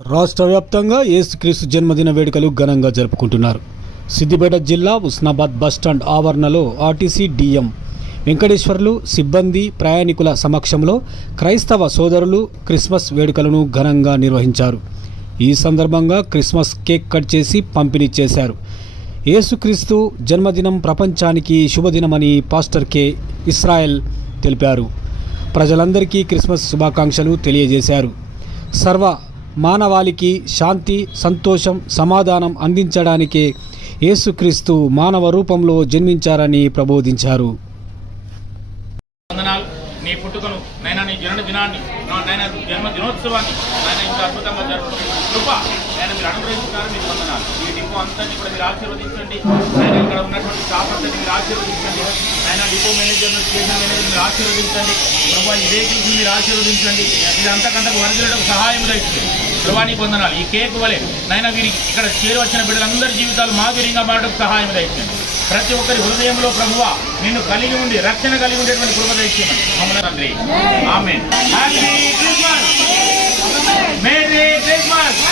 రాష్ట్ర వ్యాప్తంగా యేసుక్రీస్తు జన్మదిన వేడుకలు ఘనంగా జరుపుకుంటున్నారు. సిద్దిపేట జిల్లా ఉస్నాబాద్ బస్టాండ్ ఆవరణలో ఆర్టీసీ డిఎం వెంకటేశ్వర్లు సిబ్బంది ప్రయాణికుల సమక్షంలో క్రైస్తవ సోదరులు క్రిస్మస్ వేడుకలను ఘనంగా నిర్వహించారు. ఈ సందర్భంగా క్రిస్మస్ కేక్ కట్ చేసి పంపిణీ చేశారు. యేసుక్రీస్తు జన్మదినం ప్రపంచానికి శుభదినమని పాస్టర్ కె ఇస్రాయల్ తెలిపారు. ప్రజలందరికీ క్రిస్మస్ శుభాకాంక్షలు తెలియజేశారు. సర్వ మానవాళికి శాంతి, సంతోషం, సమాధానం అందించడానికే యేసుక్రీస్తు మానవ రూపంలో జన్మించారని ప్రబోధించారు. నీ పుట్టుకను నైనా, నీ జన్మ దినాన్ని, నైనా జన్మ దినోత్సవాన్ని ఆయన ఇంత అద్భుతంగా జరుపుకునే కృప నేను మీరు అనుగ్రహిస్తున్నారు. మీకు వందనాలు. ఈ డిపో అంతని కూడా మీరు ఆశీర్వదించండి. ఆయన ఇక్కడ ఉన్నటువంటి స్టాఫ్ అంతా మీరు ఆశీర్వదించండి. ఆయన డిపో మేనేజర్లు, స్టేషన్ మేనేజర్ మీరు ఆశీర్వదించండి. ప్రభావ ఈ వెహికల్స్ మీరు ఆశీర్వదించండి. ఇది అంతకంతకు వరదలడం సహాయం దయచేయండి. ప్రభావ నీకు వందనాలు. ఈ కేక్ వలె నైనా వీరి ఇక్కడ చేరి వచ్చిన బిడ్డలందరి జీవితాలు మాధుర్యంగా మారడం సహాయం దయచేయండి. ప్రతి ఒక్కరి హృదయంలో ప్రభువా నిన్ను కలిగి ఉండి రక్షణ కలిగి ఉండేటువంటి కృప దయచేయమని మమ్మల్ని తండ్రి. Amen. Happy Christmas. Merry Christmas.